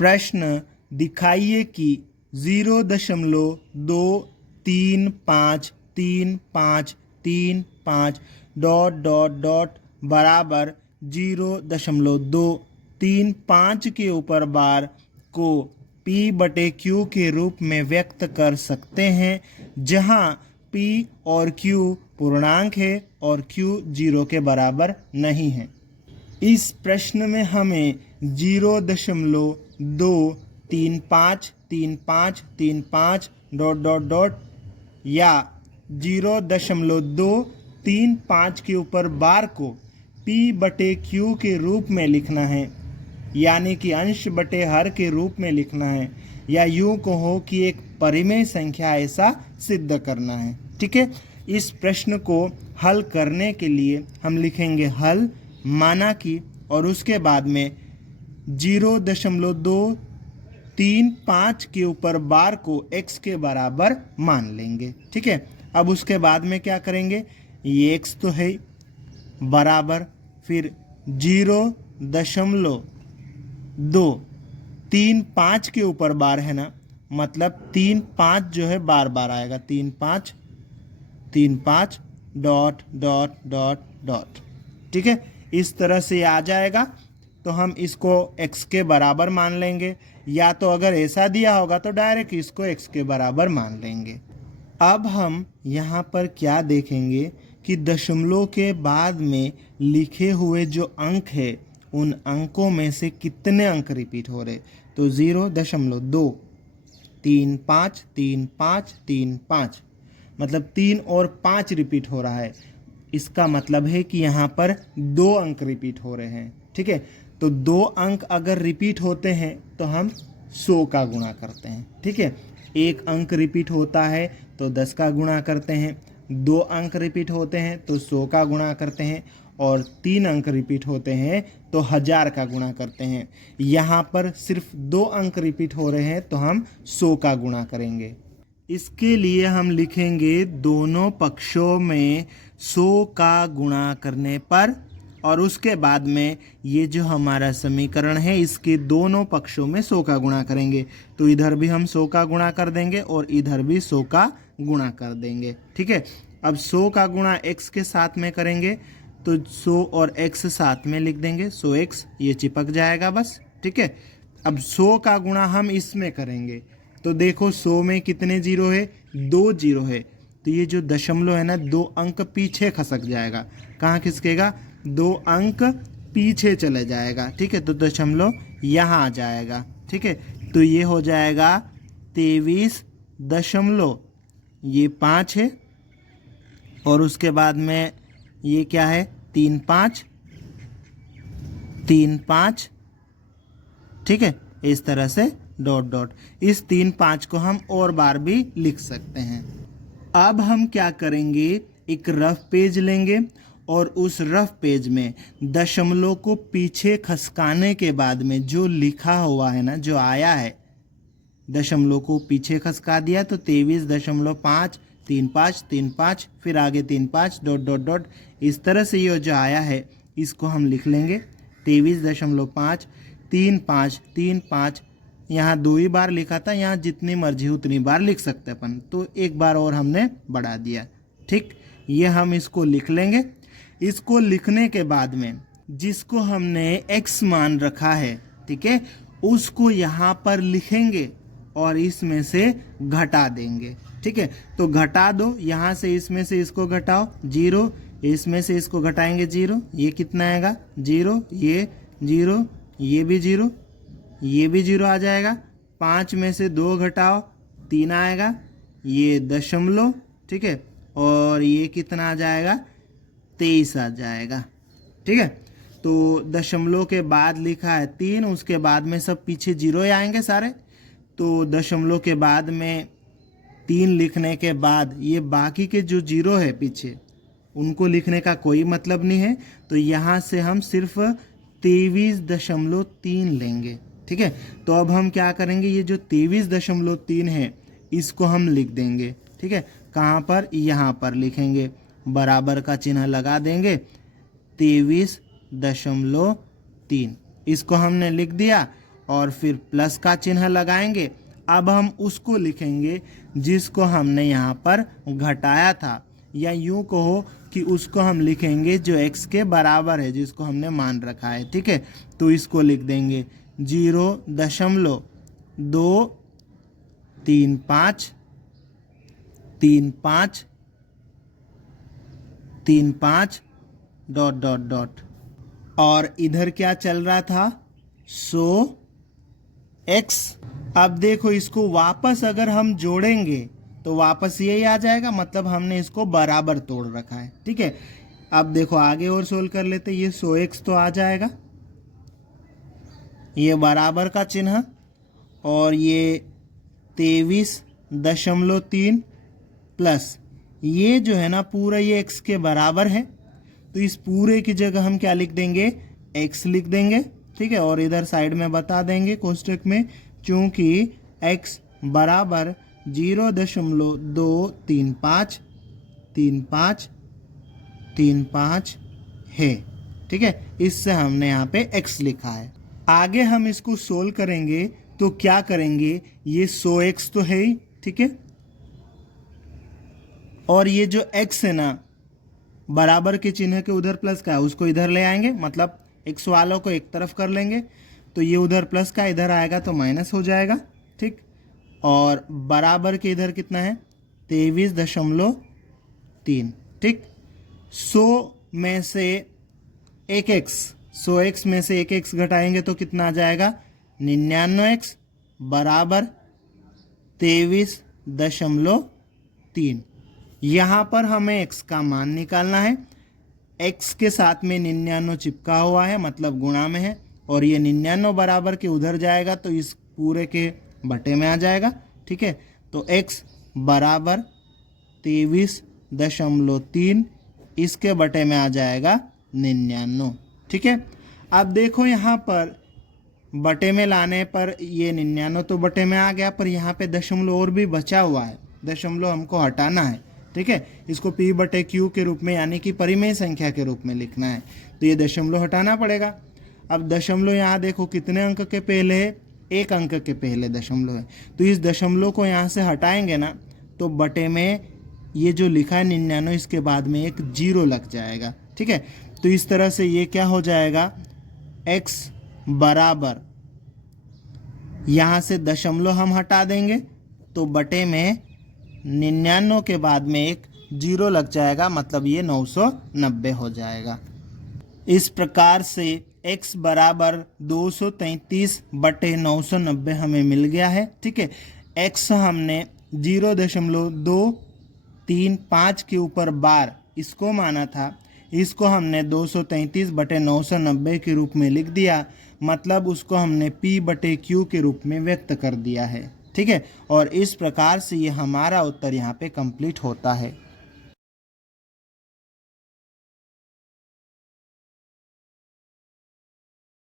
प्रश्न दिखाइए कि 0.35353 डॉट डॉट डॉट बराबर 0.235 के ऊपर बार को P/Q के रूप में व्यक्त कर सकते हैं, जहां P और Q पूर्णांक है और Q 0 के बराबर नहीं है। इस प्रश्न में हमें 0.2353535 डॉट डॉट डॉट या 0.235 के ऊपर बार को P/Q के रूप में लिखना है, यानी कि अंश बटे हर के रूप में लिखना है, या यूं कहो कि एक परिमेय संख्या ऐसा सिद्ध करना है। ठीक है, इस प्रश्न को हल करने के लिए हम लिखेंगे हल माना कि, और उसके बाद में 0.235 के ऊपर बार को x के बराबर मान लेंगे। ठीक है, अब उसके बाद में क्या करेंगे, ये x तो है बराबर, फिर 0.235 के ऊपर बार है ना, मतलब 35 जो है बार बार आएगा, 35 डॉट डॉट डॉट डॉट। ठीक है, इस तरह से आ जाएगा, तो हम इसको x के बराबर मान लेंगे, या तो अगर ऐसा दिया होगा तो डायरेक्ट इसको x के बराबर मान लेंगे। अब हम यहाँ पर क्या देखेंगे कि दशमलव के बाद में लिखे हुए जो अंक है उन अंकों में से कितने अंक रिपीट हो रहे। तो 0.2353535 मतलब 3 और 5 रिपीट हो रहा है। इसका मतलब है कि यहाँ पर 2 अंक रिपीट हो रहे हैं। ठीक है, तो 2 अंक अगर रिपीट होते हैं तो हम 100 का गुणा करते हैं। ठीक है, 1 अंक रिपीट होता है तो 10 का गुणा करते हैं, 2 अंक रिपीट होते हैं तो 100 का गुणा करते हैं, और 3 अंक रिपीट होते हैं तो 1000 का गुणा करते हैं। यहाँ पर सिर्फ 2 अंक रिपीट हो रहे हैं तो हम 100 का गुणा करेंगे। इसके लिए हम लिखेंगे दोनों पक्षों में 100 का गुणा करने पर, और उसके बाद में ये जो हमारा समीकरण है इसके दोनों पक्षों में 100 का गुणा करेंगे। तो इधर भी हम 100 का गुणा कर देंगे और इधर भी 100 का गुणा कर देंगे। ठीक है, अब 100 का गुणा x के साथ में करेंगे तो 100 और x साथ में लिख देंगे, 100x ये चिपक जाएगा बस। ठीक है, अब 100 का गुणा हम इसमें करेंगे तो देखो 100 में कितने जीरो है, 2 जीरो है, तो ये जो दशमलव है ना 2 अंक पीछे खसक जाएगा। कहाँ खिसकेगा, 2 अंक पीछे चले जाएगा। ठीक है, तो दशमलव यहाँ आ जाएगा। ठीक है, तो ये हो जाएगा 23 दशमलव, ये 5 है, और उसके बाद में ये क्या है, 35। ठीक है, इस तरह से डॉट डॉट, इस 35 को हम और बार भी लिख सकते हैं। अब हम क्या करेंगे, एक रफ पेज लेंगे और उस रफ पेज में दशमलव को पीछे खसकाने के बाद में जो लिखा हुआ है ना, जो आया है, दशमलव को पीछे खसका दिया तो 23.53535, फिर आगे 35 डॉट डॉट डॉट, इस तरह से ये जो आया है इसको हम लिख लेंगे 23.5 35, यहाँ 2 ही बार लिखा था, यहाँ जितनी मर्जी उतनी बार लिख सकते अपन, तो एक बार और हमने बढ़ा दिया। ठीक, ये हम इसको लिख लेंगे। इसको लिखने के बाद में जिसको हमने x मान रखा है, ठीक है, उसको यहाँ पर लिखेंगे और इसमें से घटा देंगे। ठीक है, तो घटा दो, यहाँ से इसमें से इसको घटाओ 0, इसमें से इसको घटाएंगे 0, ये कितना आएगा 0, ये 0, ये भी 0, ये भी 0 आ जाएगा। 5 में से 2 घटाओ 3 आएगा, ये दशमलव। ठीक है, और ये कितना आ जाएगा 23 आ जाएगा। ठीक है, तो दशमलव के बाद लिखा है 3, उसके बाद में सब पीछे 0 आएंगे सारे, तो दशमलव के बाद में 3 लिखने के बाद ये बाकी के जो 0 है पीछे उनको लिखने का कोई मतलब नहीं है, तो यहाँ से हम सिर्फ 23.3 लेंगे। ठीक है, तो अब हम क्या करेंगे, ये जो 23.3 है इसको हम लिख देंगे। ठीक है, कहाँ पर, यहाँ पर लिखेंगे, बराबर का चिन्ह लगा देंगे 23.3, इसको हमने लिख दिया। और फिर प्लस का चिन्ह लगाएंगे। अब हम उसको लिखेंगे जिसको हमने यहाँ पर घटाया था, या यूं कहो कि उसको हम लिखेंगे जो x के बराबर है, जिसको हमने मान रखा है। ठीक है, तो इसको लिख देंगे 0.235 डॉट डॉट डॉट। और इधर क्या चल रहा था, 100x। अब देखो इसको वापस अगर हम जोड़ेंगे तो वापस यही आ जाएगा, मतलब हमने इसको बराबर तोड़ रखा है। ठीक है, अब देखो आगे और सोल्व कर लेते, ये 100x तो आ जाएगा, ये बराबर का चिन्ह, और ये 23.3 प्लस ये जो है ना पूरा ये x के बराबर है, तो इस पूरे की जगह हम क्या लिख देंगे, x लिख देंगे। ठीक है, और इधर साइड में बता देंगे कोष्टक में, चूंकि x बराबर 0.235 है। ठीक है, इससे हमने यहाँ पे x लिखा है। आगे हम इसको सोल्व करेंगे तो क्या करेंगे, ये 100x तो है ही। ठीक है, और ये जो x है ना बराबर के चिन्ह के उधर प्लस का है, उसको इधर ले आएंगे, मतलब x वालों को एक तरफ कर लेंगे, तो ये उधर प्लस का इधर आएगा तो माइनस हो जाएगा। ठीक, और बराबर के इधर कितना है, 23.3। ठीक, 100 में से 1x घटाएंगे तो कितना आ जाएगा, 99x बराबर 23.3। यहाँ पर हमें x का मान निकालना है। x के साथ में 99 चिपका हुआ है, मतलब गुणा में है, और ये 99 बराबर के उधर जाएगा तो इस पूरे के बटे में आ जाएगा। ठीक है, तो x बराबर 23.3, इसके बटे में आ जाएगा 99। ठीक है, अब देखो यहाँ पर बटे में लाने पर ये 99 तो बटे में आ गया, पर यहाँ पे दशमलव और भी बचा हुआ है, दशमलव हमको हटाना है। ठीक है, इसको p बटे q के रूप में यानी कि परिमेय संख्या के रूप में लिखना है, तो ये दशमलव हटाना पड़ेगा। अब दशमलव यहाँ देखो कितने अंक के पहले है, 1 अंक के पहले दशमलव है, तो इस दशमलव को यहाँ से हटाएंगे ना तो बटे में ये जो लिखा है 99, इसके बाद में एक 0 लग जाएगा। ठीक है, तो इस तरह से ये क्या हो जाएगा, x बराबर यहाँ से दशमलव हम हटा देंगे तो बटे में 99 के बाद में एक 0 लग जाएगा, मतलब ये 990 हो जाएगा। इस प्रकार से x बराबर 233/990 हमें मिल गया है। ठीक है, x हमने 0.235 के ऊपर बार इसको माना था, इसको हमने 233/990 के रूप में लिख दिया, मतलब उसको हमने p/q के रूप में व्यक्त कर दिया है। ठीक है, और इस प्रकार से ये हमारा उत्तर यहाँ पे कंप्लीट होता है।